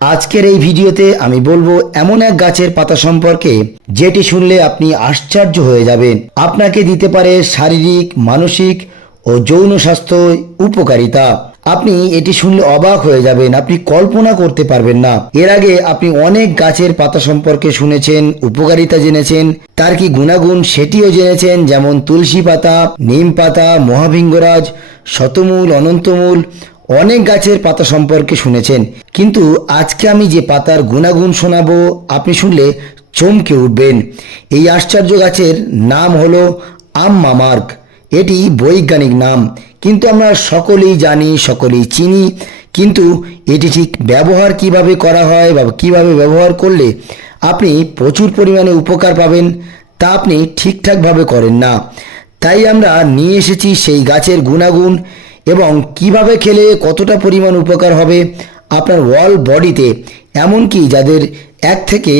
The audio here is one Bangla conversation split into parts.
আজকের এই ভিডিওতে আমি বলব এমন এক গাছের পাতা সম্পর্কে, যেটি শুনলে আপনি আশ্চর্য হয়ে যাবেন। আপনাকে দিতে পারে শারীরিক, মানসিক ও যৌন স্বাস্থ্য উপকারিতা। আপনি এটি শুনলে অবাক হয়ে যাবেন, আপনি কল্পনা করতে পারবেন না। এর আগে আপনি অনেক গাছের পাতা সম্পর্কে শুনেছেন, উপকারিতা জেনেছেন, তার কি গুণাগুণ সেটিও জেনেছেন, যেমন তুলসী পাতা, নিম পাতা মহাভিঙ্গরাজ শতমূল, অনন্তমূল অনেক গাছের পাতা সম্পর্কে শুনেছেন। কিন্তু আজকে আমি যে পাতার গুণাগুণ শোনাবো, আপনি শুনলে চমকে উঠবেন। এই আশ্চর্য গাছের নাম হলো আম্মামার্ক এটি বৈজ্ঞানিক নাম। কিন্তু আমরা সকলেই জানি, সকলেই চিনি। কিন্তু এটি ঠিক ব্যবহার কীভাবে করা হয় বা কীভাবে ব্যবহার করলে আপনি প্রচুর পরিমাণে উপকার পাবেন, তা আপনি ঠিকঠাকভাবে করেন না। তাই আমরা নিয়ে এসেছি সেই গাছের গুণাগুণ। এবং কীভাবে খেলে কতটা পরিমাণ উপকার হবে আপনার ওয়াল বডিতে, এমনকি যাদের এক থেকে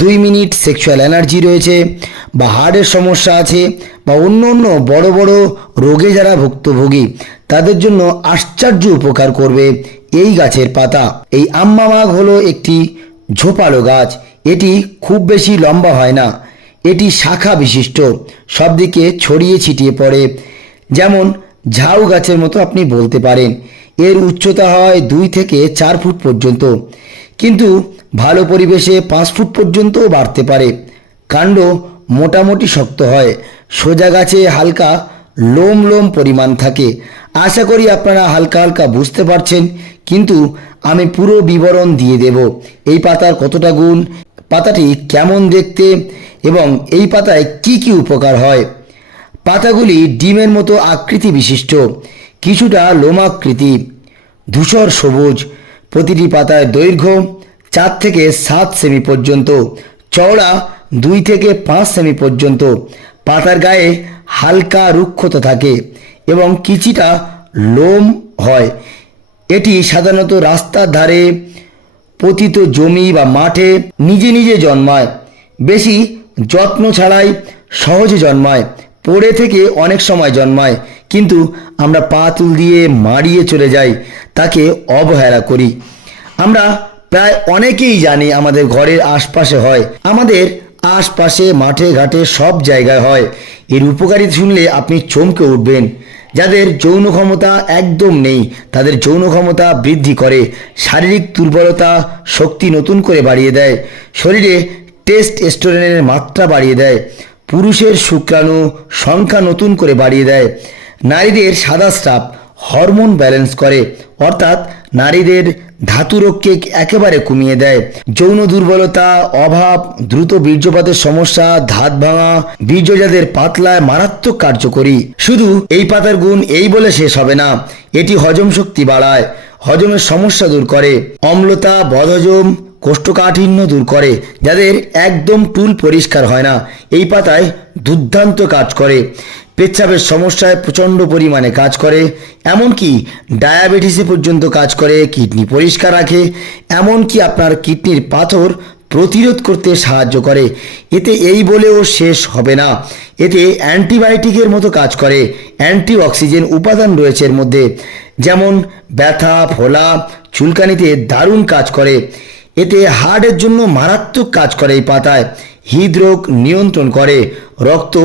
দুই মিনিট সেক্সুয়াল এনার্জি রয়েছে বা হার্টের সমস্যা আছে বা অন্য অন্য বড় বড় রোগে যারা ভুক্তভোগী, তাদের জন্য আশ্চর্য উপকার করবে এই গাছের পাতা। এই আম্মামাগ হলো একটি ঝোপালো গাছ, এটি খুব বেশি লম্বা হয় না, এটি শাখা বিশিষ্ট সব দিকে ছড়িয়ে ছিটিয়ে পড়ে। যেমন ঝাউ গাছের মতো আপনি বলতে পারেন। এর উচ্চতা হয় দুই থেকে চার ফুট পর্যন্ত। কিন্তু ভালো পরিবেশে পাঁচ ফুট পর্যন্তও বাড়তে পারে। কাণ্ড মোটামুটি শক্ত হয়। সোজা গাছে হালকা লোম লোম পরিমাণ থাকে। আশা করি আপনারা হালকা হালকা বুঝতে পারছেন, কিন্তু আমি পুরো বিবরণ দিয়ে দেব। এই পাতার কতটা গুণ, পাতাটি কেমন দেখতে এবং এই পাতায় কি কি উপকার হয়। পাতাগুলি ডিমের মতো আকৃতি বিশিষ্ট। কিছুটা লোমাকৃতি। ধূসর সবুজ। প্রতিটি পাতায় দৈর্ঘ্য চার থেকে সাত সেমি পর্যন্ত। চওড়া দুই থেকে পাঁচ সেমি পর্যন্ত। পাতার গায়ে হালকা রুক্ষতা থাকে এবং কিছুটা লোম হয়। এটি সাধারণত রাস্তার ধারে পতিত জমি বা মাঠে নিজে নিজে জন্মায়। বেশি যত্ন ছাড়াই সহজে জন্মায়। পড়ে থেকে অনেক সময় জন্মায়, কিন্তু আমরা পা তুল দিয়ে মারিয়ে চলে যাই, তাকে অবহেলা করি। আমরা প্রায় অনেকেই জানি আমাদের ঘরের আশপাশে হয়। আমাদের আশপাশে, মাঠে, ঘাটে সব জায়গায় হয়। এর উপকারী শুনলে আপনি চমকে উঠবেন। যাদের যৌন ক্ষমতা একদম নেই, তাদের যৌন ক্ষমতা বৃদ্ধি করে, শারীরিক দুর্বলতা শক্তি নতুন করে বাড়িয়ে দেয়, শরীরে টেস্ট স্টোরেনের মাত্রা বাড়িয়ে দেয় পুরুষের শুক্রাণু সংখ্যা নতুন করে বাড়িয়ে দেয়। নারীদের সাদা স্রাব হরমোন ব্যালেন্স করে, অর্থাৎ নারীদের ধাতুরোগকে একেবারে কমিয়ে দেয়। যৌন দুর্বলতা, অভাব, দ্রুত বীর্যপাতের সমস্যা, ধাত ভাঙা, বীর্যজাদের পাতলায় মারাত্মক কার্যকরী। শুধু এই পাতার গুণ এই বলে শেষ হবে না, এটি হজম শক্তি বাড়ায়, হজমের সমস্যা দূর করে। অম্লতা, বদহজম কোষ্ঠকাঠিন্য দূর করে, যাদের একদম টুল পরিষ্কার হয় না। এই পাতায় দুর্দান্ত কাজ করে। পেচ্ছাপের সমস্যায় প্রচণ্ড পরিমাণে কাজ করে। এমনকি ডায়াবেটিসে পর্যন্ত কাজ করে, কিডনি পরিষ্কার রাখে। এমনকি আপনার কিডনির পাথর প্রতিরোধ করতে সাহায্য করে। এতে এই বলেও শেষ হবে না। এতে অ্যান্টিবায়োটিকের মতো কাজ করে। অ্যান্টি অক্সিজেন উপাদান রয়েছে এর মধ্যে। যেমন ব্যথা, ফোলা, চুলকানিতে দারুণ কাজ করে। এতে হার্টের জন্য মারাত্মক কাজ করে এই পাতায়। হৃদরোগ নিয়ন্ত্রণ করে, রক্ত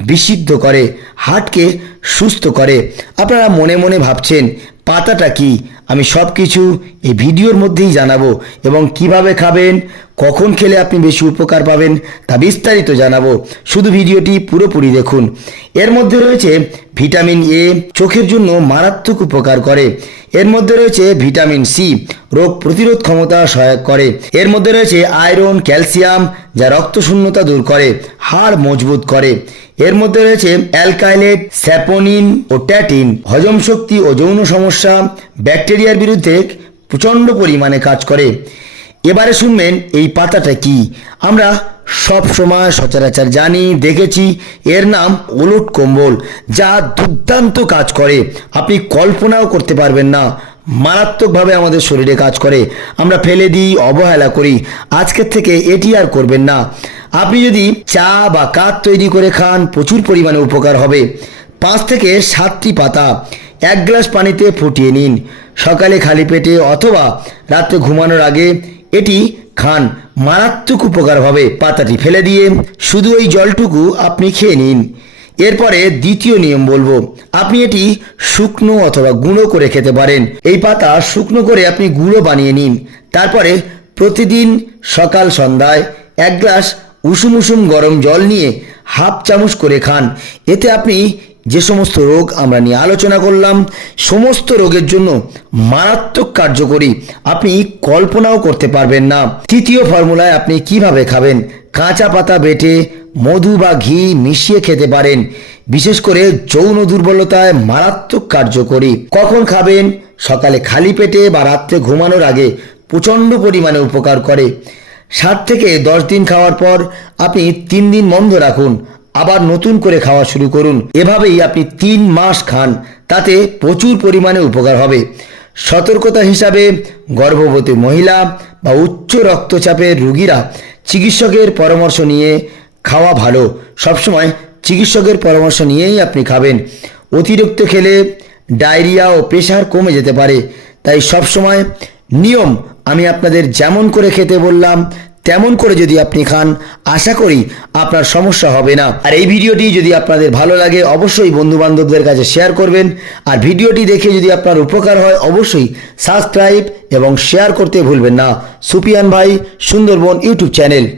বিশুদ্ধ করে হার্টকে সুস্থ করে। আপনারা মনে মনে ভাবছেন, পাতাটা কি? আমি সব কিছু এই ভিডিওর মধ্যেই জানাব এবং কীভাবে খাবেন, কখন খেলে আপনি বেশি উপকার পাবেন তা বিস্তারিত জানাব। শুধু ভিডিওটি পুরোপুরি দেখুন। এর মধ্যে রয়েছে ভিটামিন এ চোখের জন্য মারাত্মক উপকার করে। এর মধ্যে রয়েছে ভিটামিন সি রোগ প্রতিরোধ ক্ষমতা সহায়ক করে। এর মধ্যে রয়েছে আয়রন, ক্যালসিয়াম, যা রক্ত শূন্যতা দূর করে, হাড় মজবুত করে। এর মধ্যে রয়েছে অ্যালকাইলেট, স্যাপোনিন ও ট্যাটিন, হজম শক্তি ও যৌন সমস্যা ব্যাকটেরিয়ার বিরুদ্ধে প্রচণ্ড পরিমাণে কাজ করে। এবারে শুনবেন এই পাতাটা কি। আমরা সব সময় সচরাচর জানি, দেখেছি, এর নাম ওলট কম্বল, যা দুর্দান্ত কাজ করে। আপনি কল্পনাও করতে পারবেন না, মারাত্মকভাবে আমাদের শরীরে কাজ করে। আমরা ফেলে দিই, অবহেলা করি। আজকের থেকে এটি আর করবেন না। আপনি যদি চা বা কাঠ তৈরি করে খান, প্রচুর পরিমাণে উপকার হবে। পাঁচ থেকে সাতটি পাতা। এক গ্লাস পানিতে ফুটিয়ে নিন। সকালে খালি পেটে অথবা রাত্রে ঘুমানোর আগে এটি খান। মারাত্মক উপকার হবে। পাতাটি ফেলে দিয়ে শুধু এই জলটুকু আপনি খেয়ে নিন। এরপরে দ্বিতীয় নিয়ম বলব, আপনি এটি শুকনো অথবা গুঁড়ো করে খেতে পারেন। এই পাতা শুকনো করে আপনি গুঁড়ো বানিয়ে নিন। তারপরে প্রতিদিন সকাল সন্ধ্যায় এক গ্লাস উষুম উষুম গরম জল নিয়ে হাফ চামচ করে খান। এতে আপনি যে সমস্ত রোগ আমরা নিয়ে আলোচনা করলাম, সমস্ত রোগের জন্য মারাত্মক কার্যকরী আপনি কল্পনাও করতে পারবেন না। তৃতীয় ফর্মুলায় আপনি কীভাবে খাবেন? কাঁচা পাতা বেটে মধু বা ঘি মিশিয়ে খেতে পারেন। বিশেষ করে যৌন দুর্বলতায় মারাত্মক কার্যকরী। কখন খাবেন? সকালে খালি পেটে বা রাত্রে ঘুমানোর আগে প্রচণ্ড পরিমাণে উপকার করে। সাত থেকে দশ দিন খাওয়ার পর আপনি তিন দিন বন্ধ রাখুন। আবার নতুন করে খাওয়া শুরু করুন। এভাবেই আপনি তিন মাস খান, তাতে প্রচুর পরিমাণে উপকার হবে। সতর্কতা হিসাবে গর্ভবতী মহিলা বা উচ্চ রক্তচাপের রুগীরা চিকিৎসকের পরামর্শ নিয়ে খাওয়া ভালো। সবসময় চিকিৎসকের পরামর্শ নিয়েই আপনি খাবেন। অতিরিক্ত খেলে ডায়রিয়া ও প্রেশার কমে যেতে পারে। তাই সবসময় নিয়ম, আমি আপনাদের যেমন করে খেতে বললাম তেমন করে যদি আপনি খান, আশা করি আপনার সমস্যা হবে না। আর এই ভিডিওটি যদি আপনাদের ভালো লাগে, অবশ্যই বন্ধুবান্ধবদের কাছে শেয়ার করবেন। আর ভিডিওটি দেখে যদি আপনার উপকার হয়, অবশ্যই সাবস্ক্রাইব এবং শেয়ার করতে ভুলবেন না। সুপিয়ান ভাই, সুন্দরবন ইউটিউব চ্যানেল।